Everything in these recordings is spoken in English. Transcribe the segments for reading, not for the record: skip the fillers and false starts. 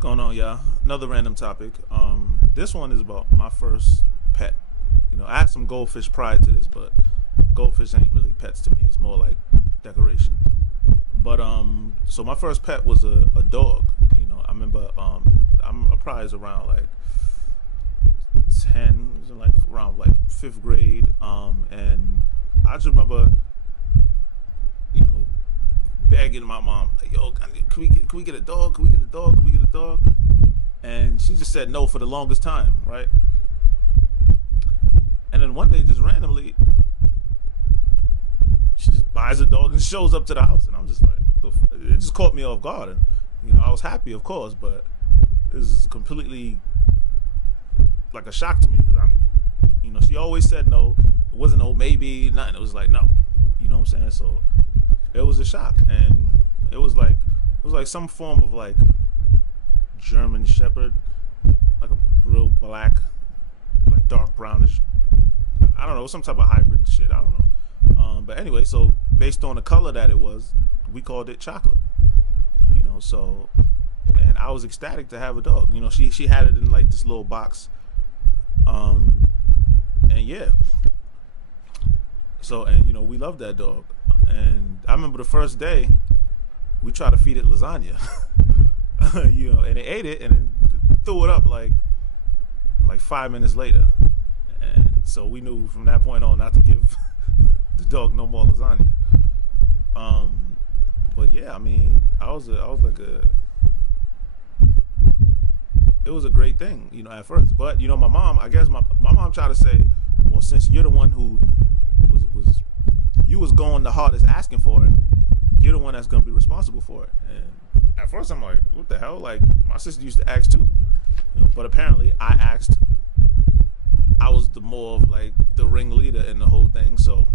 going on, y'all? Another random topic. This one is about my first pet. I had some goldfish prior to this, but goldfish ain't really pets to me. It's more like decoration. But so my first pet was a dog. I remember I probably was around like 10, it was like around like fifth grade. And I just remember, you know, begging my mom, like, yo, can we get a dog? Can we get a dog? Can we get a dog? And she just said no for the longest time, right? And then one day, just randomly, she just buys a dog and shows up to the house, and I'm just like, it just caught me off guard, and I was happy, of course, but it was completely like a shock to me because she always said no. It wasn't no maybe, nothing. It was like no, you know what I'm saying? So it was a shock, and it was like some form of like German Shepherd, like a real black, like dark brownish. I don't know, some type of hybrid shit. I don't know. But anyway, so based on the color that it was, we called it Chocolate. So, and I was ecstatic to have a dog. She had it in like this little box. And yeah. So, and we loved that dog. And I remember the first day we tried to feed it lasagna. And it ate it and then threw it up like 5 minutes later. And so we knew from that point on not to give the dog no more lasagna. But yeah, I was like it was a great thing, at first. But my mom, I guess my mom tried to say, well, since you're the one who was going the hardest asking for it, you're the one that's gonna be responsible for it. And at first I'm like, what the hell? Like, my sister used to ask too. But apparently I asked. I was the more of like the ringleader in the whole thing. So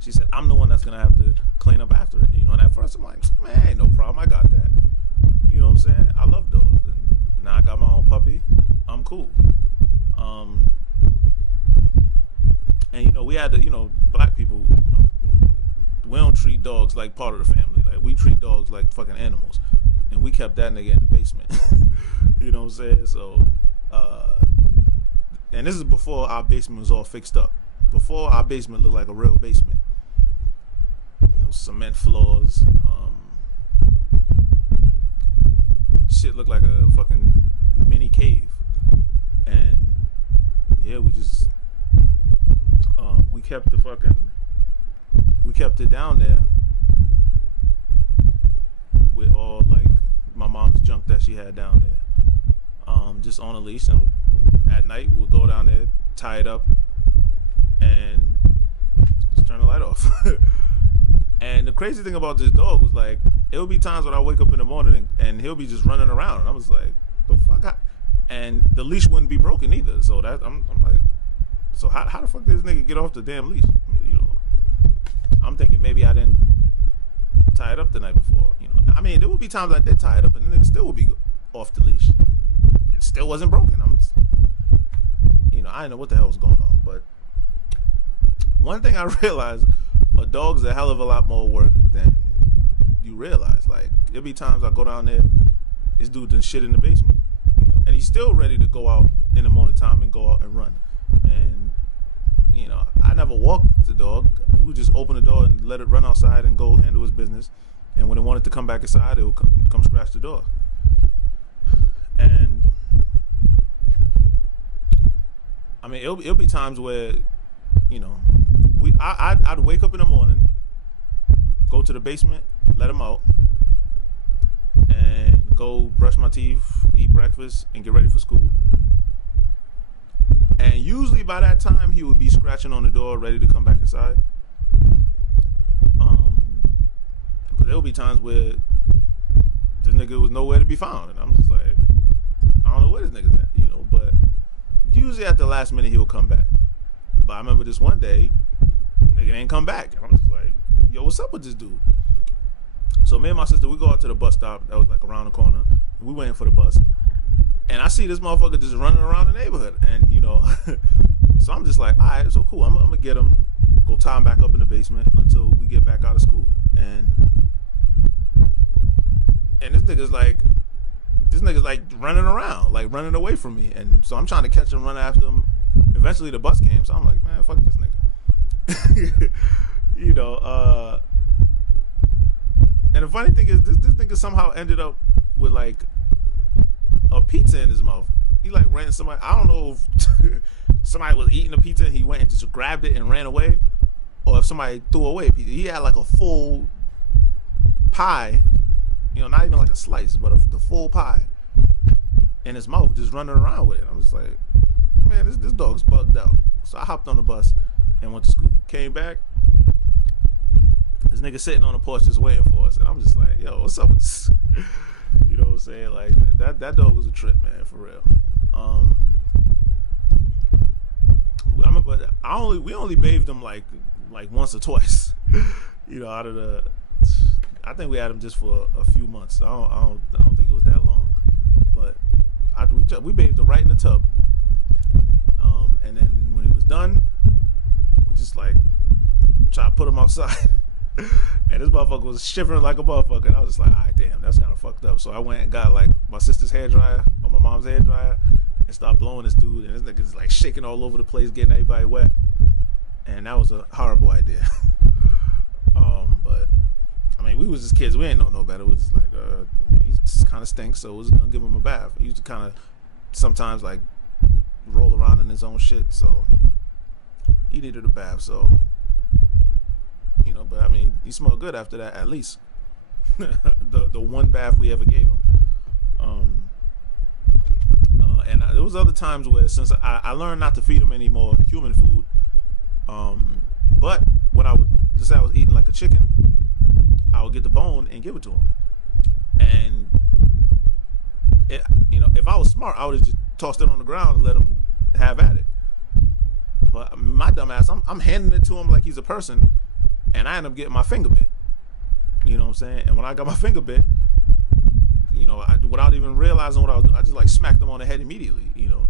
she said, I'm the one that's gonna have to clean up after it. And at first I'm like, man, ain't no problem. I got that. You know what I'm saying? I love dogs. And now I got my own puppy. I'm cool. And we had to, black people, we don't treat dogs like part of the family. Like, we treat dogs like fucking animals. And we kept that nigga in the basement. You know what I'm saying? So, and this is before our basement was all fixed up. Before our basement looked like a real basement. Cement floors. Shit looked like a fucking mini cave. And yeah, we kept it down there with all like my mom's junk that she had down there, just on a leash. And at night we'll go down there, tie it up, and just turn the light off. And the crazy thing about this dog was like, it would be times when I wake up in the morning and he'll be just running around, and I was like, the fuck? And the leash wouldn't be broken either. So that I'm like, so how the fuck did this nigga get off the damn leash? I'm thinking maybe I didn't tie it up the night before. There would be times I did tie it up and the nigga still would be off the leash. It still wasn't broken. I didn't know what the hell was going on. But one thing I realized, a dog's a hell of a lot more work than you realize. Like, there'll be times I go down there, this dude done shit in the basement, and he's still ready to go out in the morning time and go out and run. And I never walked the dog. We would just open the door and let it run outside and go handle his business. And when it wanted to come back inside, it would come scratch the door. And it'll be times where, I'd wake up in the morning, go to the basement, let him out, and go brush my teeth, eat breakfast, and get ready for school. And usually by that time, he would be scratching on the door, ready to come back inside. But there would be times where the nigga was nowhere to be found, and I'm just like, I don't know where this nigga's at, But usually at the last minute, he would come back. But I remember this one day, nigga ain't come back, and I'm just like, yo, what's up with this dude? So me and my sister, we go out to the bus stop that was like around the corner. And we waiting for the bus. And I see this motherfucker just running around the neighborhood. And, so I'm just like, all right, so cool. I'm going to get him, go tie him back up in the basement until we get back out of school. And this nigga's like, this nigga's like running around, like running away from me, and so I'm trying to catch him, run after him. Eventually, the bus came, so I'm like, man, fuck this nigga. You know. And the funny thing is, this nigga somehow ended up with like a pizza in his mouth. He like ran somebody. I don't know if somebody was eating a pizza and he went and just grabbed it and ran away, or if somebody threw away a pizza. He had like a full pie, you know, not even like a slice, but the full pie in his mouth, just running around with it. I'm just like, man, this dog's bugged out. So I hopped on the bus and went to school. Came back. This nigga sitting on the porch just waiting for us, and I'm just like, yo, what's up with this? You know what I'm saying? Like that dog was a trip, man, for real. I remember we only bathed him like once or twice. You know, out of I think we had him just for a few months. I don't think it was that long, but we bathed him right in the tub. And then when he was done, we just like try to put him outside. And this motherfucker was shivering like a motherfucker. And I was just like, all right, damn, that's kind of fucked up. So I went and got like my sister's hairdryer or my mom's hairdryer and started blowing this dude. And this nigga's like shaking all over the place, getting everybody wet. And that was a horrible idea. But I mean, we was just kids. We ain't know no better. We was just like, he just kind of stinks, so we was gonna give him a bath. He used to kind of sometimes like roll around in his own shit, so he needed a bath. So. You know, but I mean, he smelled good after that, at least. the one bath we ever gave him. And there was other times where, since I learned not to feed him any more human food, but when I would just say I was eating like a chicken, I would get the bone and give it to him. And you know, if I was smart, I would have just tossed it on the ground and let him have at it. But my dumb ass, I'm handing it to him like he's a person. And I ended up getting my finger bit. You know what I'm saying? And when I got my finger bit, you know, without even realizing what I was doing, I just like smacked him on the head immediately, you know,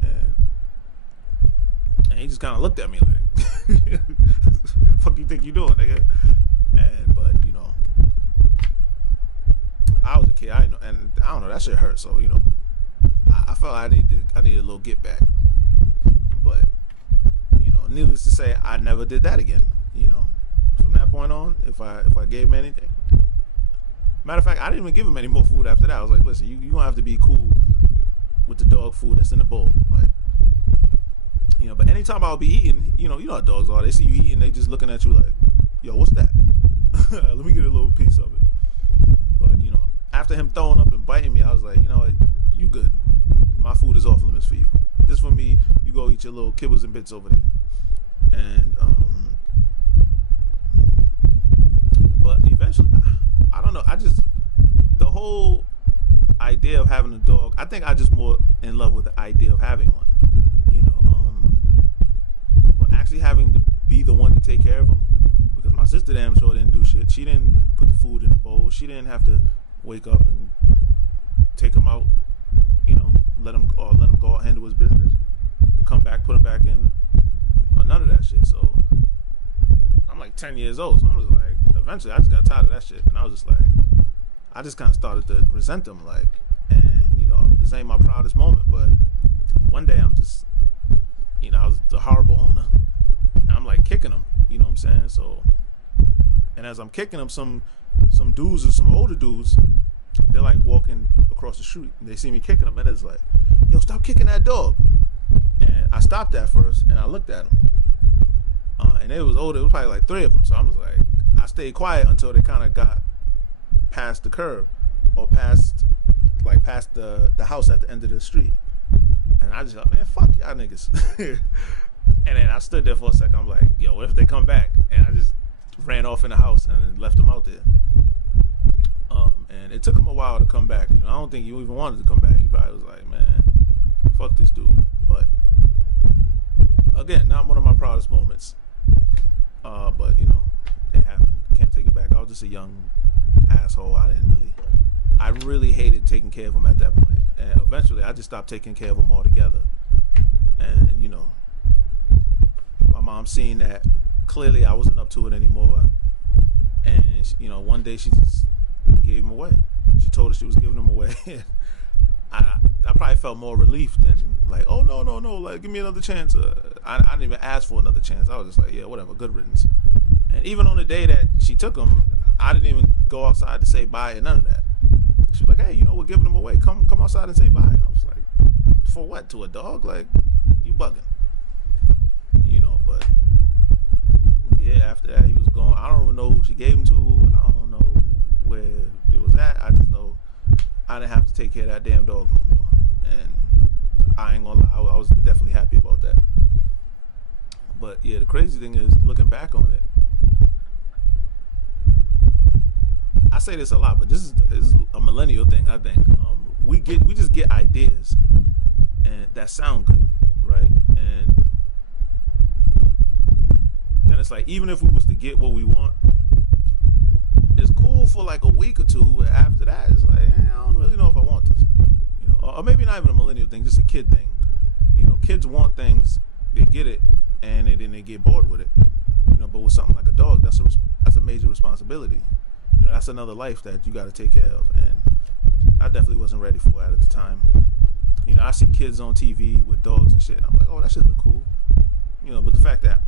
and he just kind of looked at me like, fuck you think you doing, nigga? But, you know, I was a kid, I don't know, that shit hurt, so, you know, I felt I needed a little get back. But, you know, needless to say, I never did that again, you know. From that point on, if I gave him anything, matter of fact, I didn't even give him any more food after that. I was like, listen, you gonna have to be cool with the dog food that's in the bowl, like, you know. But anytime I'll be eating, you know how dogs are. They see you eating, they just looking at you like, yo, what's that? Let me get a little piece of it. But you know, after him throwing up and biting me, I was like, you know what, you good. My food is off limits for you. This for me. You go eat your little kibbles and bits over there. And but eventually, I don't know, the whole idea of having a dog, I think I just more in love with the idea of having one, you know, but actually having to be the one to take care of him, because my sister damn sure didn't do shit. She didn't put the food in the bowl. She didn't have to wake up and take him out, you know, let him go out, handle his business, come back, put him back in, or none of that shit. So I'm like 10 years old, so I'm just like, eventually I just got tired of that shit, and I was just like, I just kind of started to resent them, like, and you know, this ain't my proudest moment, but one day I'm just, you know, I was the horrible owner, and I'm like kicking them, you know what I'm saying? So, and as I'm kicking them, some dudes or some older dudes, they're like walking across the street, and they see me kicking them, and it's like, yo, stop kicking that dog. And I stopped at first, and I looked at them. And it was older. It was probably like 3 of them. So I'm just like, I stayed quiet until they kind of got past the curb, or past the house at the end of the street. And I just like, man, fuck y'all niggas. And then I stood there for a second. I'm like, yo, what if they come back? And I just ran off in the house and left them out there. And it took him a while to come back. You know, I don't think he even wanted to come back. He probably was like, man, fuck this dude. But again, not one of my proudest moments. But you know, it happened. Can't take it back. I was just a young asshole. I really hated taking care of him at that point. And eventually I just stopped taking care of him altogether. And you know, my mom seen that clearly I wasn't up to it anymore. And you know, one day she just gave him away. She told us she was giving him away. I probably felt more relief than like, oh no, no, no, like give me another chance. I didn't even ask for another chance. I was just like, yeah, whatever, good riddance. And even on the day that she took him, I didn't even go outside to say bye and none of that. She was like, hey, we're giving him away. Come outside and say bye. And I was like, for what? To a dog? Like, you bugging. But yeah, after that he was gone. I don't even know who she gave him to. I don't know where it was at. I just know I didn't have to take care of that damn dog no more. And I ain't gonna lie, I was definitely happy about that. But yeah, the crazy thing is, looking back on it, I say this a lot, but this is a millennial thing. I think we just get ideas and that sound good, right? And then it's like, even if we was to get what we want, it's cool for like a week or two. But after that, it's like, I don't really know if I want this, or maybe not even a millennial thing, just a kid thing. Kids want things, they get it, and then they get bored with it. But with something like a dog, that's a major responsibility. That's another life that you got to take care of, and I definitely wasn't ready for it at the time. I see kids on TV with dogs and shit, and I'm like, oh, that shit look cool. But the fact that,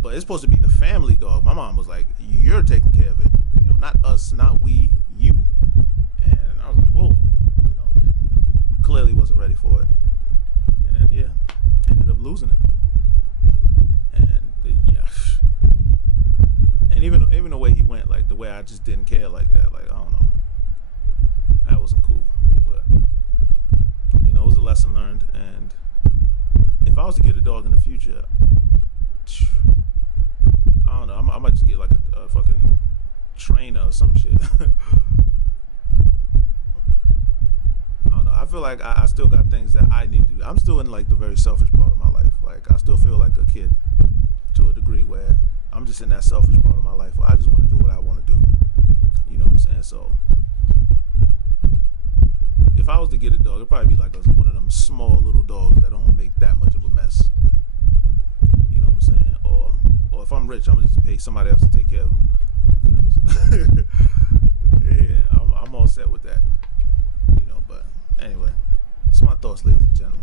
but it's supposed to be the family dog. My mom was like, you're taking care of it. Not us, not we, you. And I was like, whoa. And clearly wasn't ready for it. And then, yeah, ended up losing it. And even the way he went, like the way I just didn't care like that, like, I don't know, that wasn't cool. But it was a lesson learned. And if I was to get a dog in the future, I don't know, I might just get like a fucking trainer or some shit. I don't know, I feel like I still got things that I need to do. I'm still in like the very selfish part of my life. Like, I still feel like a kid to a degree, where I'm just in that selfish part of my life where I just want to do what I want to do. You know what I'm saying? So if I was to get a dog, it'd probably be like one of them small little dogs that don't make that much of a mess. You know what I'm saying? Or if I'm rich, I'm gonna just pay somebody else to take care of them. Because yeah, I'm all set with that. But anyway, that's my thoughts, ladies and gentlemen.